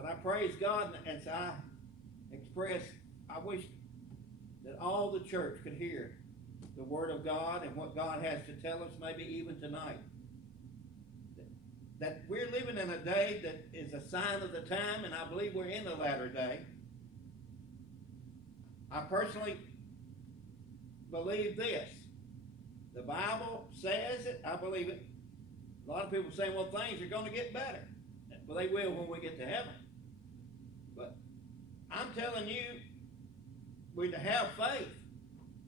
But I praise God, and as I express, I wish that all the church could hear the Word of God and what God has to tell us, maybe even tonight. That we're living in a day that is a sign of the time, and I believe we're in the latter day. I personally believe this. The Bible says it, I believe it. A lot of people say, well, things are going to get better. Well, they will when we get to heaven. But I'm telling you, we're to have faith.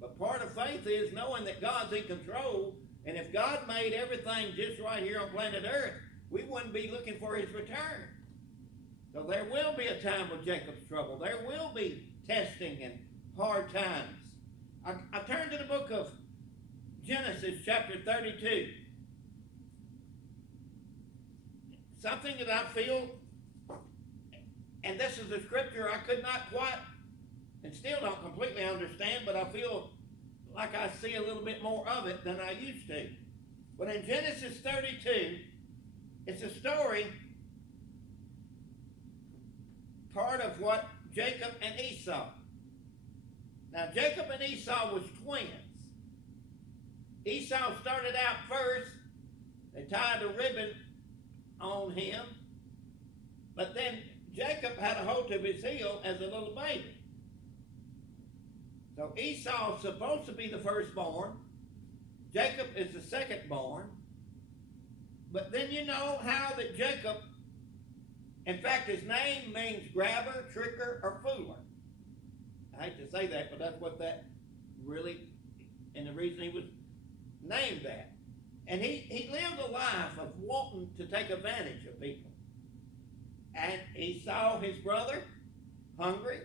But part of faith is knowing that God's in control, and if God made everything just right here on planet Earth, we wouldn't be looking for his return. So there will be a time of Jacob's trouble. There will be testing and hard times. I turn to the book of Genesis chapter 32. Something that I feel, and this is a scripture I could not quite and still don't completely understand, but I feel like I see a little bit more of it than I used to. But in Genesis 32, it's a story, part of what Jacob and Esau. Now, Jacob and Esau was twins. Esau started out first. They tied a ribbon on him. But then Jacob had a hold of his heel as a little baby. So Esau is supposed to be the firstborn. Jacob is the secondborn. But then you know how that Jacob, in fact, his name means grabber, tricker, or fooler. I hate to say that, but that's what that really, and the reason he was named that. And he lived a life of wanting to take advantage of people. And he saw his brother hungry,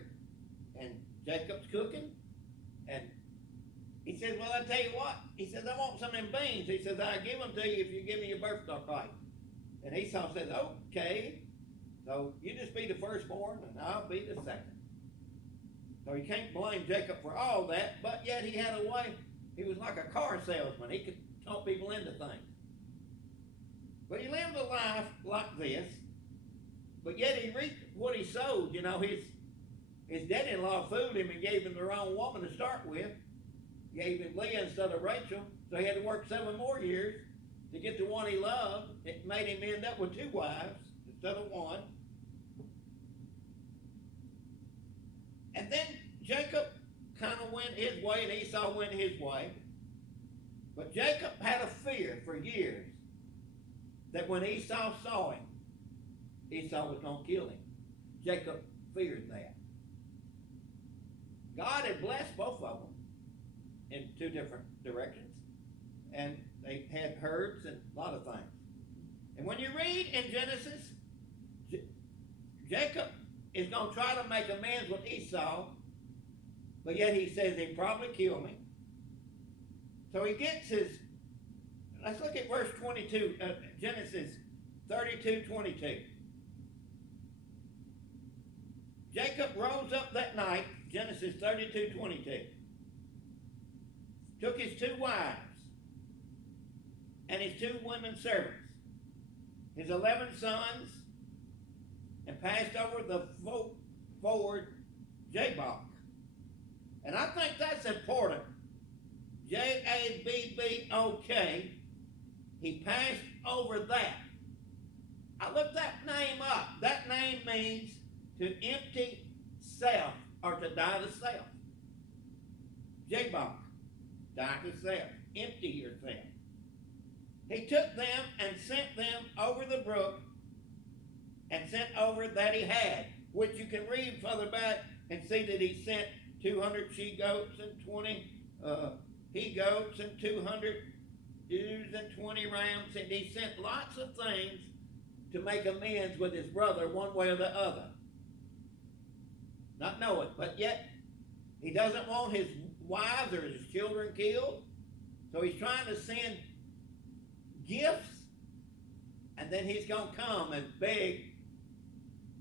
and Jacob's cooking, and he said, well, I tell you what. He says, I want some of them beans. He says, I'll give them to you if you give me your birthday party. And Esau says, okay. So you just be the firstborn, and I'll be the second. So you can't blame Jacob for all that, but yet he had a way. He was like a car salesman. He could talk people into things. But he lived a life like this, but yet he reaped what he sowed. You know, his daddy-in-law fooled him and gave him the wrong woman to start with. Gave him Leah instead of Rachel, so he had to work 7 more years to get the one he loved. It made him end up with 2 wives instead of 1. And then Jacob kind of went his way and Esau went his way. But Jacob had a fear for years that when Esau saw him, Esau was going to kill him. Jacob feared that. God had blessed both of them in 2 different directions. And they had herds and a lot of things. And when you read in Genesis, Jacob is going to try to make amends with Esau, but yet he says he'd probably kill me. So he gets his, let's look at verse 22, Genesis 32:22. Jacob rose up that night, Genesis 32:22. Took his 2 wives and his 2 women servants, his 11 sons, and passed over the ford Jabbok. And I think that's important. Jabbok. He passed over that. I looked that name up. That name means to empty self or to die to self. Jabbok. Die to self. Empty yourself. He took them and sent them over the brook and sent over that he had, which you can read further back and see that he sent 200 she-goats and 20 he-goats and 200 ewes and 20 rams, and he sent lots of things to make amends with his brother one way or the other. Not knowing, but yet he doesn't want his wives or his children killed, so he's trying to send gifts, and then he's going to come and beg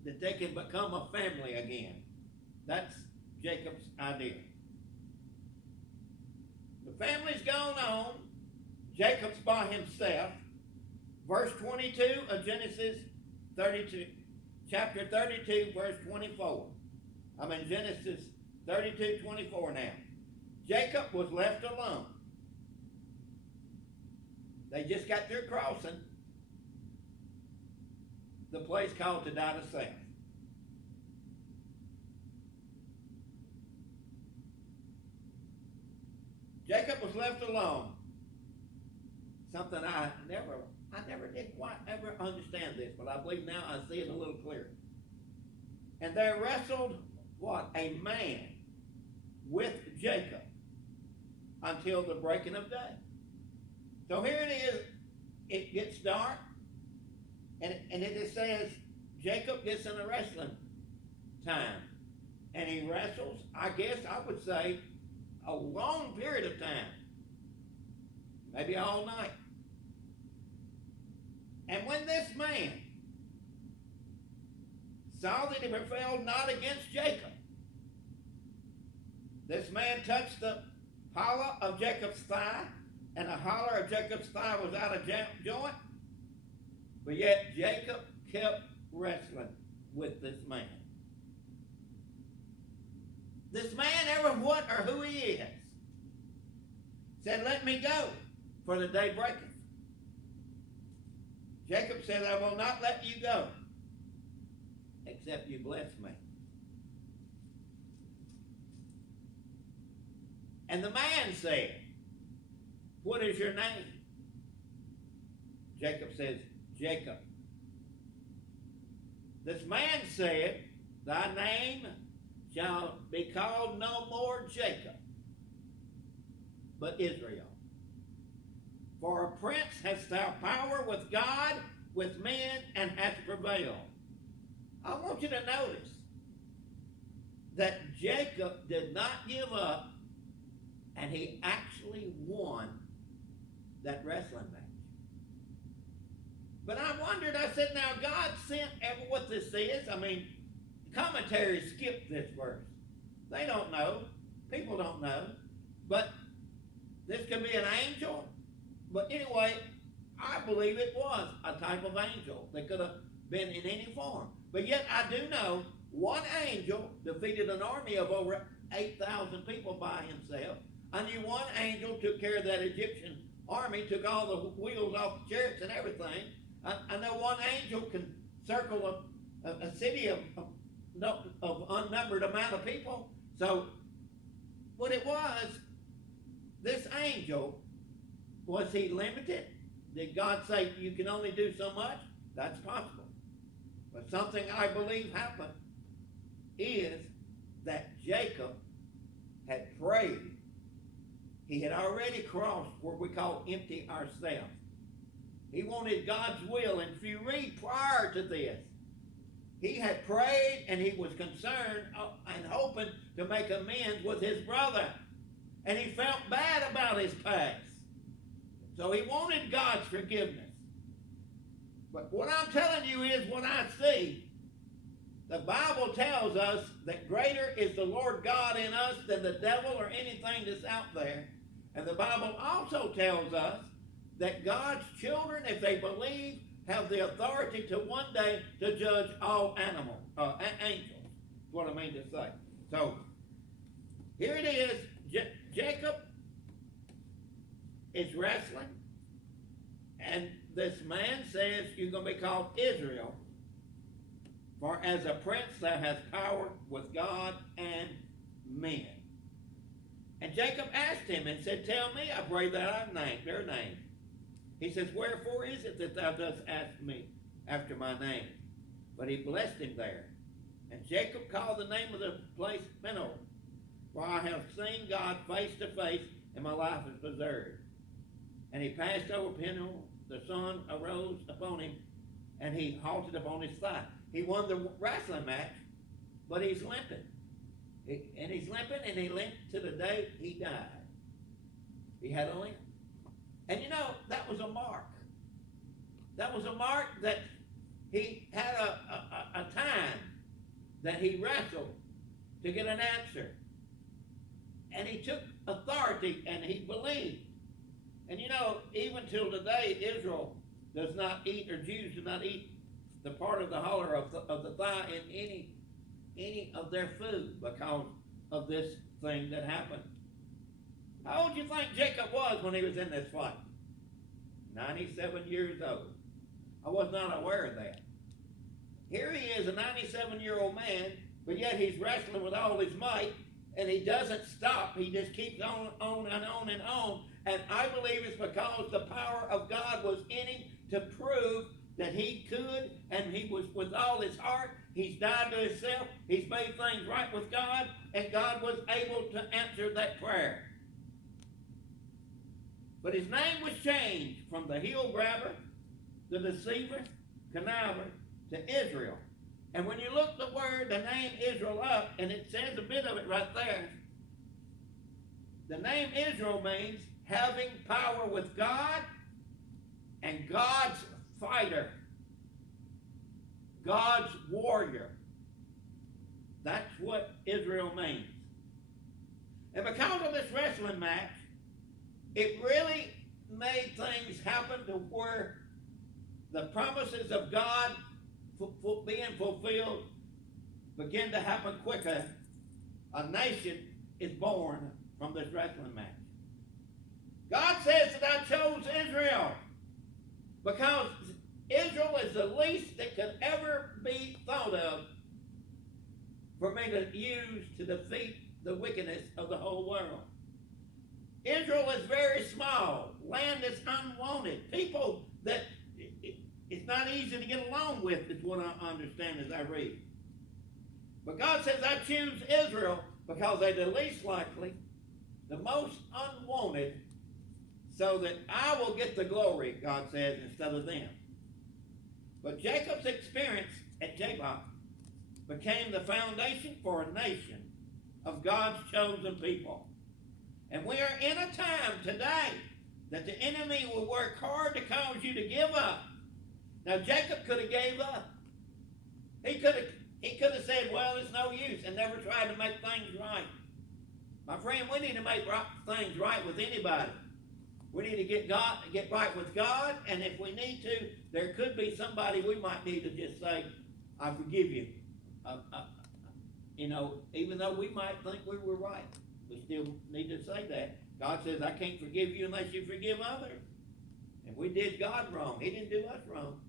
that they can become a family again. That's Jacob's idea. The family's gone on. Jacob's by himself. Verse 22 of Genesis 32. chapter 32, verse 24. I'm in Genesis 32, 24 now. Jacob was left alone. They just got through crossing the place called Tidida South. Jacob was left alone. Something I never did quite ever understand this, but I believe now I see it a little clearer. And there wrestled what? A man with Jacob until the breaking of day. So here it is. It gets dark, and it says Jacob gets in a wrestling time, and he wrestles. I guess I would say a long period of time, maybe all night. And when this man saw that he prevailed not against Jacob, this man touched the hollow of Jacob's thigh, and the hollow of Jacob's thigh was out of joint, but yet Jacob kept wrestling with this man. This man, ever what or who he is, said, "Let me go, for the day breaketh." Jacob said, "I will not let you go, except you bless me." And the man said, "What is your name?" Jacob says, "Jacob." This man said, "Thy name shall be called no more Jacob, but Israel. For a prince hast thou power with God, with men, and hast prevailed." I want you to notice that Jacob did not give up, and he actually won that wrestling match. But I wondered, I said, now God sent ever what this is? I mean, commentaries skip this verse. They don't know. People don't know. But this could be an angel. But anyway, I believe it was a type of angel that could have been in any form. But yet I do know one angel defeated an army of over 8,000 people by himself. I knew one angel took care of that Egyptian army, took all the wheels off the chariots and everything. I know one angel can circle a city of unnumbered amount of people. So what it was, this angel, was he limited? Did God say you can only do so much? That's possible. But something I believe happened is that Jacob had prayed. He had already crossed what we call empty ourselves. He wanted God's will. And if you read prior to this, he had prayed and he was concerned and hoping to make amends with his brother. And he felt bad about his past. So he wanted God's forgiveness. But what I'm telling you is what I see. The Bible tells us that greater is the Lord God in us than the devil or anything that's out there. And the Bible also tells us that God's children, if they believe, have the authority to one day to judge all angels. That's what I mean to say. So, here it is. Jacob is wrestling. And this man says, "You're going to be called Israel. For as a prince thou hast power with God and men." And Jacob asked him and said, "Tell me, I pray, their name." He says, "Wherefore is it that thou dost ask me after my name?" But he blessed him there. And Jacob called the name of the place Peniel. For I have seen God face to face, and my life is preserved. And he passed over Peniel. The sun arose upon him, and he halted upon his thigh. He won the wrestling match, but he's limping. And he's limping, and he limped to the day he died. He had a limp. And you know, that was a mark. That was a mark that he had a time that he wrestled to get an answer. And he took authority, and he believed. And you know, even till today, Israel does not eat, or Jews do not eat the part of the hollow of the thigh in any of their food because of this thing that happened. How old do you think Jacob was when he was in this fight? 97 years old. I was not aware of that. Here he is, a 97-year-old man, but yet he's wrestling with all his might, and he doesn't stop. He just keeps on and on and on. And I believe it's because the power of God was in him to prove that he could, and he was with all his heart. He's died to himself. He's made things right with God, and God was able to answer that prayer. But his name was changed from the heel grabber, the deceiver, conniver, to Israel. And when you look the word, the name Israel up, and it says a bit of it right there, the name Israel means having power with God and God's fighter, God's warrior. That's what Israel means. And because of this wrestling match, it really made things happen to where the promises of God being fulfilled begin to happen quicker. A nation is born from this wrestling match. God says that I chose Israel because Israel is the least that could ever be thought of for me to use to defeat the wickedness of the whole world. Israel is very small. Land is unwanted. People that it's not easy to get along with is what I understand as I read. But God says I choose Israel because they're the least likely, the most unwanted, so that I will get the glory, God says, instead of them. But Jacob's experience at Jabbok became the foundation for a nation of God's chosen people. And we are in a time today that the enemy will work hard to cause you to give up. Now Jacob could have gave up. He could have said, well, it's no use, and never tried to make things right. My friend, we need to make things right with anybody. We need to get right with God, and if we need to, there could be somebody we might need to just say, I forgive you. Even though we might think we were right, we still need to say that. God says, I can't forgive you unless you forgive others. And we did God wrong. He didn't do us wrong.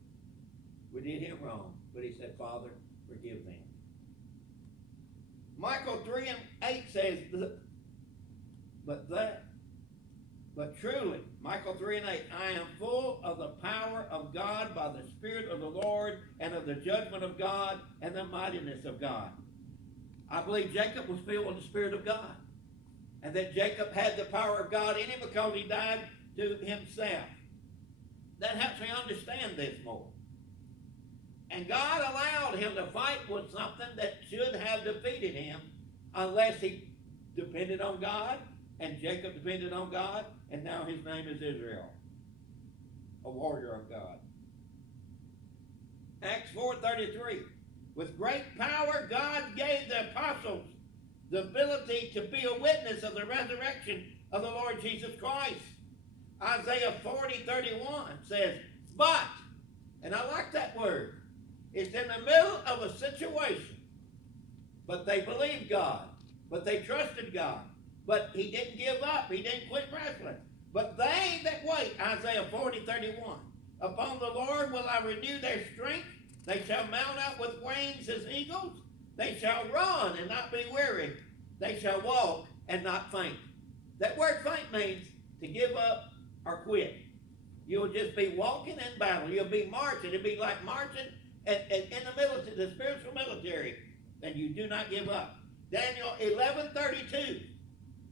We did him wrong. But he said, Father, forgive them. Michael 3:8 says, but truly, Michael 3:8, I am full of the power of God by the Spirit of the Lord and of the judgment of God and the mightiness of God. I believe Jacob was filled with the Spirit of God. And that Jacob had the power of God in him because he died to himself. That helps me understand this more. And God allowed him to fight with something that should have defeated him unless he depended on God, and Jacob depended on God, and now his name is Israel, a warrior of God. Acts 4:33, with great power God gave the apostles the ability to be a witness of the resurrection of the Lord Jesus Christ. Isaiah 40:31 says, but, and I like that word, it's in the middle of a situation, but they believed God, but they trusted God, but he didn't give up, he didn't quit wrestling. But they that wait, Isaiah 40:31, upon the Lord will I renew their strength, they shall mount up with wings as eagles, they shall run and not be weary, they shall walk and not faint. That word faint means to give up or quit. You'll just be walking in battle, you'll be marching, it'll be like marching in the military, the spiritual military, and you do not give up. Daniel 11:32,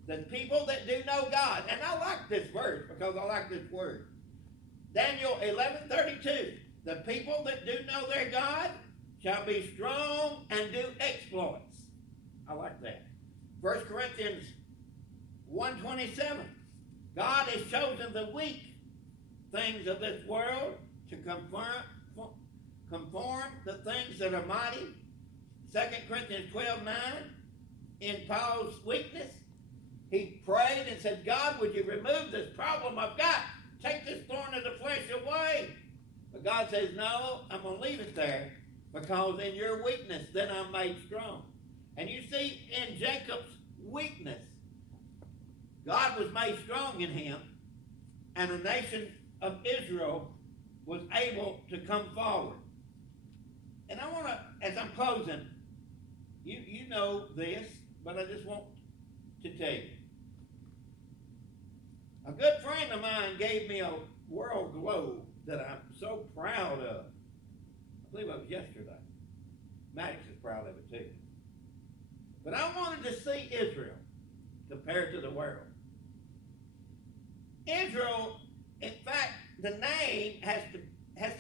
the people that do know God, and I like this verse because I like this word. Daniel 11:32, the people that do know their God shall be strong and do exploits. I like that. 1 Corinthians 1:27, God has chosen the weak things of this world to conform the things that are mighty. 2 Corinthians 12:9, in Paul's weakness, he prayed and said, God, would you remove this problem I've got? Take this thorn of the flesh away. But God says, no, I'm going to leave it there because in your weakness, then I'm made strong. And you see, in Jacob's weakness, God was made strong in him, and the nation of Israel was able to come forward. And I want to, as I'm closing, you know this, but I just want to tell you. A good friend of mine gave me a world globe that I'm so proud of. I believe it was yesterday. Maddox is proud of it too. But I wanted to see Israel compared to the world. Israel, in fact, the name has to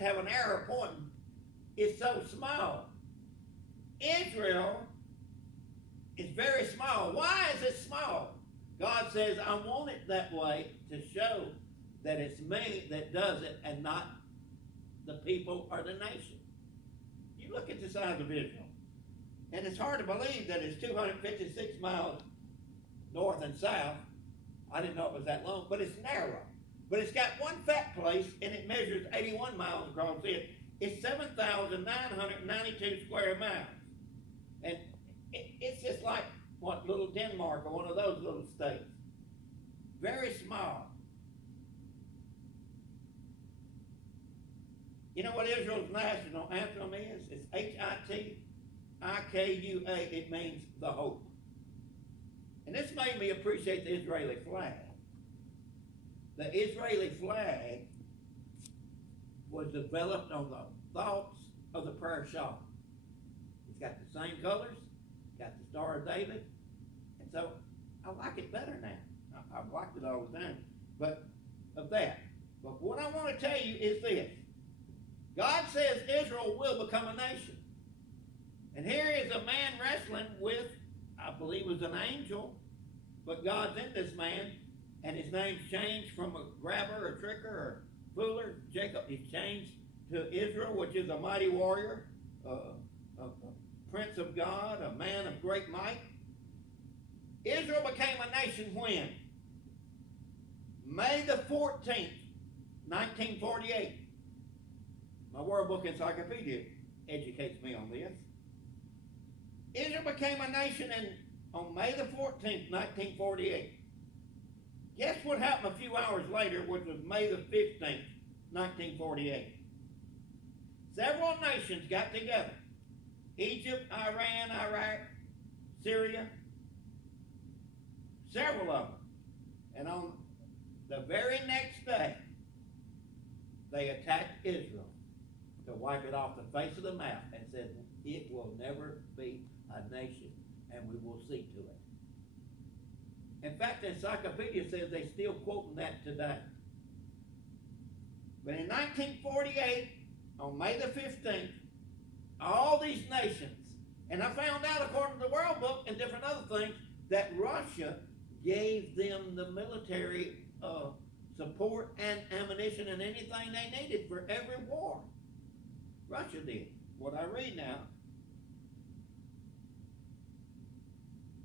have an arrow pointing. It's so small. Israel is very small. Why is it small? God says, I want it that way to show that it's me that does it and not the people or the nation. You look at the size of Israel, and it's hard to believe that it's 256 miles north and south. I didn't know it was that long, but it's narrow. But it's got one fat place, and it measures 81 miles across it. It's 7,992 square miles. And it's just like, what, little Denmark or one of those little states. Very small. You know what Israel's national anthem is? It's H-I-T-I-K-U-A. It means the hope. And this made me appreciate the Israeli flag. The Israeli flag was developed on the thoughts of the prayer shawl. It's got the same colors, got the Star of David, and so I like it better now. I've liked it all the time, but of that. But what I want to tell you is this. God says Israel will become a nation. And here is a man wrestling with, I believe it was an angel, but God's in this man, and his name's changed from a grabber, a tricker, or fooler. Jacob is changed to Israel, which is a mighty warrior, a prince of God, a man of great might. Israel became a nation when? May the 14th, 1948. My World Book Encyclopedia educates me on this. Israel became a nation on May the 14th, 1948. Guess what happened a few hours later, which was May the 15th, 1948? Several nations got together. Egypt, Iran, Iraq, Syria, several of them. And on the very next day, they attacked Israel to wipe it off the face of the map and said, it will never be a nation, and we will see to it. In fact, the encyclopedia says they're still quoting that today. But in 1948, on May the 15th, all these nations, and I found out according to the World Book and different other things, that Russia gave them the military support and ammunition and anything they needed for every war. Russia did, what I read now.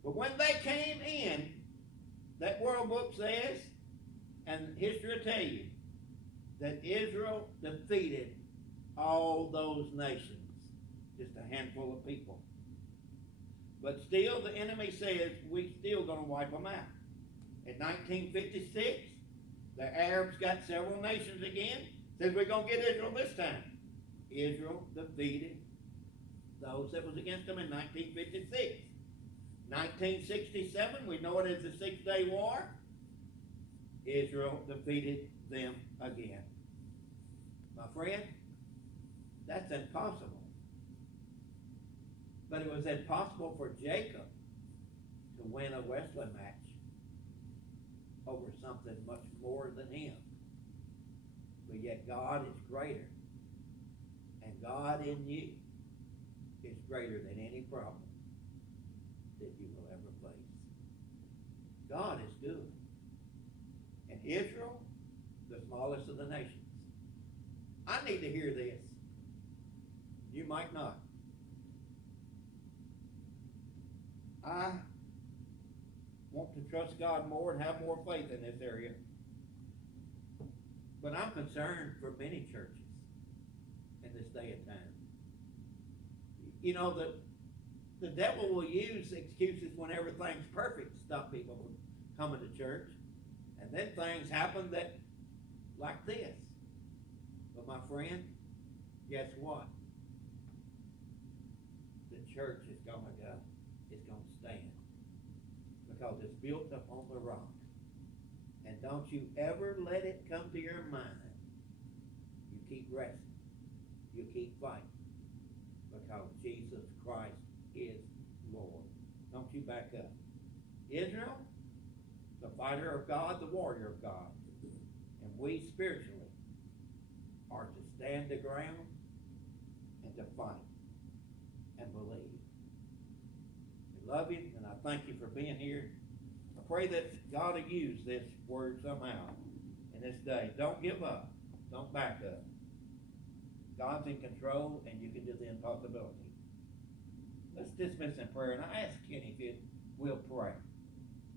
But when they came in, that World Book says, and history will tell you, that Israel defeated all those nations, just a handful of people. But still, the enemy says, we're still going to wipe them out. In 1956, the Arabs got several nations again, says we're going to get Israel this time. Israel defeated those that was against them in 1956. 1967, we know it as the 6-Day War. Israel defeated them again. My friend, that's impossible. But it was impossible for Jacob to win a wrestling match over something much more than him. But yet God is greater. And God in you is greater than any problem that you will ever face. God is good. And Israel, the smallest of the nations. I need to hear this. You might not. I want to trust God more and have more faith in this area. But I'm concerned for many churches. in this day and time. You know, the devil will use excuses when everything's perfect to stop people from coming to church. And then things happen that, like this. But my friend, guess what? The church is going to go. It's going to stand. Because it's built up on the rock. And don't you ever let it come to your mind. You keep resting. You keep fighting. Because Jesus Christ is Lord. Don't you back up. Israel, the fighter of God, the warrior of God. And we spiritually are to stand the ground and to fight and believe. We love you, and I thank you for being here. I pray that God will use this word somehow in this day. Don't give up. Don't back up. God's in control, and you can do the impossibility. Let's dismiss in prayer, and I ask Kenny if it will pray.